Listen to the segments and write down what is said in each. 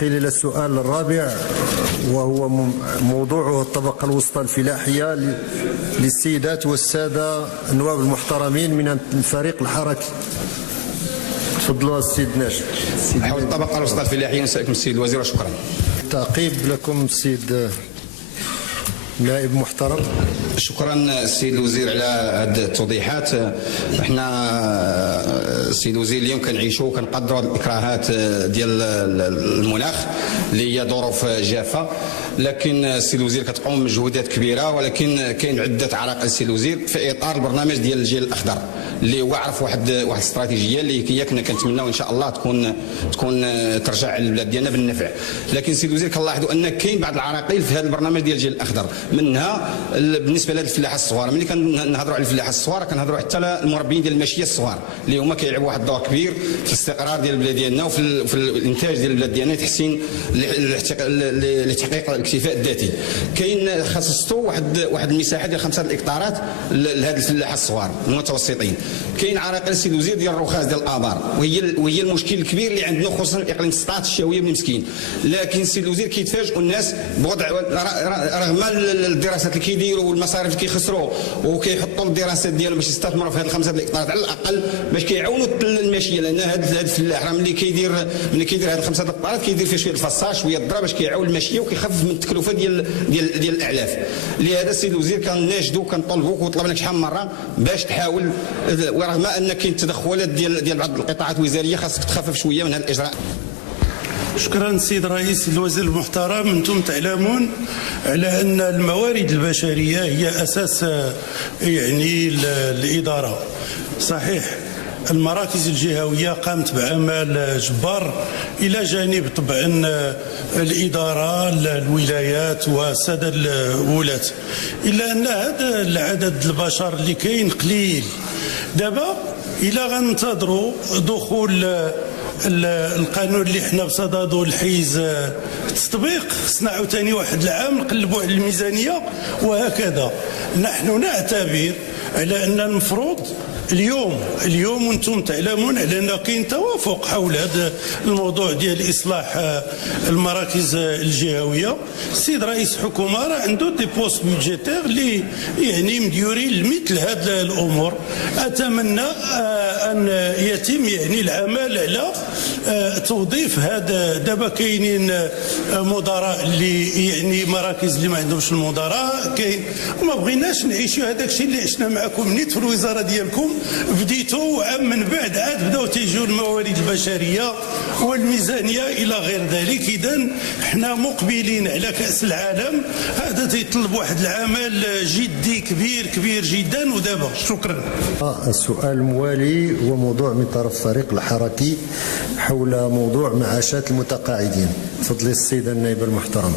قيل إلى السؤال الرابع، وهو موضوعه الطبقة الوسطى الفلاحية للسيدات والسادة النواب المحترمين من الفريق الحركي. تفضلوا السيد ناشد. حول الطبقة الوسطى الفلاحية نسألكم السيد الوزير وشكرا. تعقيب لكم السيد نائب محترم. شكرا السيد الوزير على هذه التوضيحات. احنا السيد الوزير اليوم كنعيشوا وكنقدروا الاكراهات ديال المناخ اللي هي ظروف جافه، لكن السيد الوزير كتقوم بمجهودات كبيره، ولكن كاين عده عراقيل السيد الوزير في اطار البرنامج ديال الجيل الاخضر اللي هو عرف واحد الاستراتيجيه اللي هي كنا كنتمناو ان شاء الله تكون ترجع للبلاد ديالنا بالنفع. لكن السيد الوزير كنلاحظوا ان كاين بعض العراقيل في هذا البرنامج ديال الجيل الاخضر، منها بالنسبه لهاد الفلاحه الصغار. ملي كنهضروا على الفلاحه الصغار كنهضروا حتى على المربيين ديال الماشيه الصغار اللي هما كيلعبوا واحد الدور كبير في الاستقرار ديال البلاد ديالنا وفي الانتاج ديال البلاد ديالنا، تحسين لتحقيق الاكتفاء الذاتي. كاين خصصتوا واحد المساحه ديال 5 الهكتارات لهاد الفلاحه الصغار المتوسطين. كاين عراقيل السيد الوزير ديال الرخاز ديال الابار، وهي المشكل الكبير اللي عندنا خصوصا الاقليم سطات الشاويه بن مسكين. لكن السيد الوزير كيتفاجئوا الناس بوضع رغم الدراسات اللي كيديروا والمصاريف اللي كيخسروا وكيحطوا الدراسات ديالهم باش يستثمروا في هذه 5 الهكتارات على الاقل باش كيعاونوا الماشيه، لان هذا الفلاح راه ملي كيدير هذه 5 الهكتارات كيدير فيها شويه الفصاش شويه الذره باش كيعاون الماشيه وكيخفف من التكلفه ديال الاعلاف. لهذا السيد الوزير كناشدوا كنطلبوك وطلبناك شحال من مره باش تحاول، ورغم ان كاين تدخلات ديال بعض القطاعات الوزاريه خاصك تخفف شويه من هذا الاجراء. شكرا سيد رئيس الوزير المحترم. انتم تعلمون على ان الموارد البشريه هي اساس يعني الاداره. صحيح المراكز الجهويه قامت بعمل جبار الى جانب طبعا الاداره الولايات والساده الولاة، الا ان هذا العدد البشر اللي كاين قليل. دابا الى غننتظروا دخول القانون اللي حنا بصدده الحيز التطبيق، خصنا عاوتاني واحد العام نقلبوا على الميزانيه وهكذا. نحن نعتبر على ان المفروض اليوم وانتم تعلمون على ان كاين توافق حول هذا الموضوع ديال اصلاح المراكز الجهويه. السيد رئيس الحكومه راه عنده دي بوست بودجيتير اللي يعني مديورين لمثل هذه الامور. اتمنى ان يتم يعني العمل على توظيف هذا. دابا كاينين مدراء اللي يعني مراكز اللي ما عندهمش المدراء كاين. ما بغيناش نعيشوا هذاك الشيء اللي عشنا معكم نيت في الوزاره ديالكم. بديتوا عام من بعد عاد بداو تيجيو الموارد البشريه والميزانيه الى غير ذلك. اذا احنا مقبلين على كاس العالم، هذا تيطلب واحد العمل جدي كبير جدا. ودابا شكرا. السؤال الموالي هو موضوع من طرف الفريق الحركي حول موضوع معاشات المتقاعدين. تفضلي السيده النائبه المحترمه.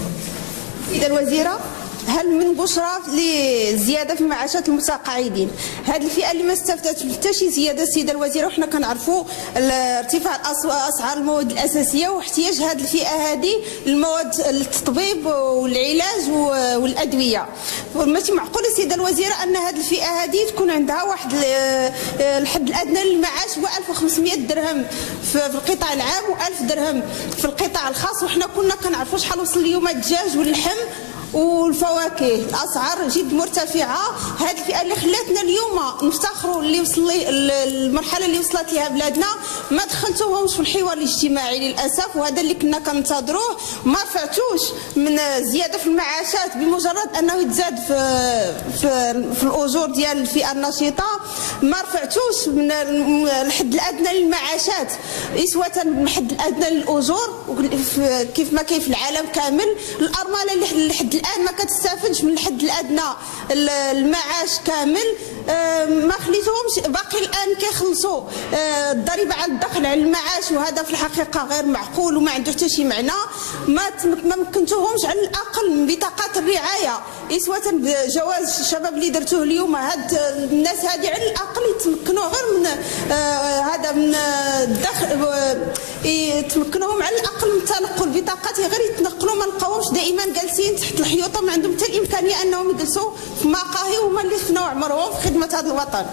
السيده الوزيره، هل من بشرى للزياده في معاشات المتقاعدين؟ هذه الفئه اللي ما استفدت حتى شي زياده السيده الوزيره، وحنا كنعرفوا ارتفاع اسعار المواد الاساسيه واحتياج هذه الفئه هذه للمواد التطبيب والعلاج والادويه. ماشي معقول السيده الوزيره ان هذه الفئه هذه تكون عندها واحد الحد الادنى للمعاش هو 1500 درهم في القطاع العام و1000 درهم في القطاع الخاص، وحنا كنا كنعرفوا شحال وصل اليوم الدجاج واللحم والفواكه. الاسعار جد مرتفعه. هذه الفئه اللي خلاتنا اليوم نفتخروا اللي وصل المرحله اللي وصلت لها بلادنا ما دخلتوهمش في الحوار الاجتماعي للاسف، وهذا اللي كنا كنتظروه. ما رفعتوش من زياده في المعاشات بمجرد انه يتزاد في الاجور ديال الفئه النشيطه. ما رفعتوش من الحد الادنى للمعاشات اسوه الحد الادنى للاجور كيف ما كاين في العالم كامل. الارمله اللي لحد الان ما كتستافدش من الحد الادنى المعاش كامل، ما خليتهمش باقي الان كيخلصوا الضريبه على الدخل على المعاش، وهذا في الحقيقه غير معقول وما عنده حتى شي معنى. ما مكنتوهمش على الاقل من بطاقات الرعايه اسوه جواز الشباب اللي درتوه اليوم. هاد الناس هذه على الاقل يتمكنوا غير من هذا من الدخل، يتمكنوهم على الاقل من التنقل بطاقات غير يتنقلوا، ما نلقاوهمش دائما جالسين تحت الحيوطه. ما عندهم حتى الامكانيه انهم يجلسوا في مقاهي وهما اللي فناو عمرهم في خدمه هذا الوطن.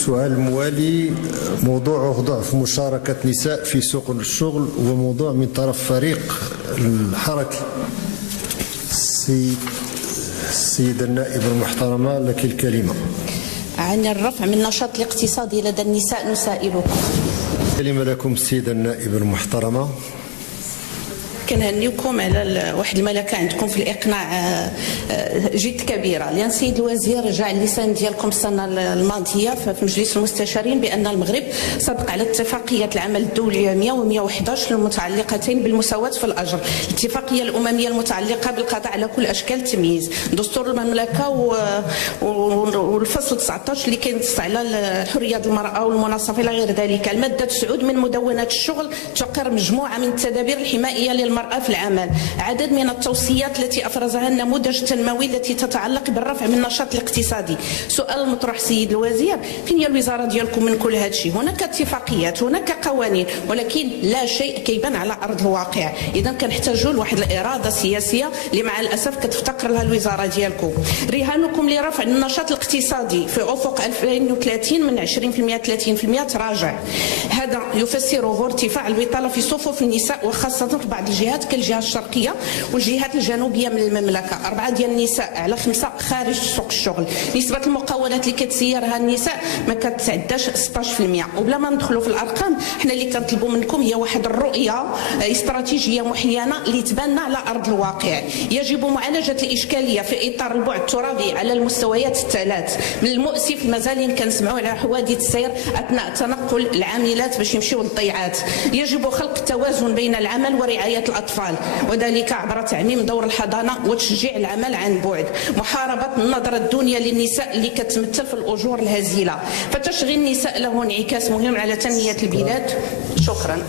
السؤال الموالي موضوعه ضعف مشاركة نساء في سوق الشغل وموضوع من طرف فريق الحركي. السيدة النائبة المحترمة لك الكلمة. عن الرفع من النشاط الاقتصادي لدى النساء نسائلكم. كلمة لكم السيدة النائبة المحترمة. كنهنيوكم على واحد الملكه عندكم في الاقناع جد كبيره، لان السيد الوزير رجع اللسان ديالكم السنه الماضيه في مجلس المستشارين بان المغرب صدق على اتفاقيه العمل الدوليه 100 و 111 المتعلقتين بالمساواه في الاجر، الاتفاقيه الامميه المتعلقه بالقضاء على كل اشكال التمييز، دستور المملكه والفصل 19 اللي كينص على حريه المراه والمناصفه الى غير ذلك. الماده 9 من مدونه الشغل تقر مجموعه من التدابير الحمائيه للمرأة في العمل، عدد من التوصيات التي أفرزها النموذج التنموي التي تتعلق بالرفع من النشاط الاقتصادي. سؤال المطرح سيد الوزير، فين هي الوزارة ديالكم من كل هذا الشيء؟ هناك اتفاقيات، هناك قوانين، ولكن لا شيء كيبان على أرض الواقع. إذا كنحتاجوا لواحد الإرادة سياسية اللي مع الأسف كتفتقر لها الوزارة ديالكم. رهانكم لرفع النشاط الاقتصادي في أفق 2030 من 20% 30% تراجع، هذا يفسره ارتفاع البطالة في صفوف النساء وخاصة في بعض الجهات كالجهه الشرقيه والجهات الجنوبيه من المملكه. 4 ديال النساء على 5 خارج سوق الشغل. نسبه المقاولات اللي كتسيرها النساء ما كتعداش 16%. وبلا ما ندخلوا في الارقام، حنا اللي كنطلبوا منكم هي واحد الرؤيه استراتيجيه محيانه اللي تبان على ارض الواقع. يجب معالجه الاشكاليه في اطار البعد الترابي على المستويات الثلاث. من المؤسف مازال كنسمعوا على حوادث السير اثناء تنقل العاملات باش يمشيو للضيعات. يجب خلق توازن بين العمل ورعايه الأطفال، وذلك عبر تعميم دور الحضانة وتشجيع العمل عن بعد، محاربة النظرة الدونية للنساء اللي كتمثل في الأجور الهزيلة، فتشغيل النساء له انعكاس مهم على تنمية البلاد. شكرا.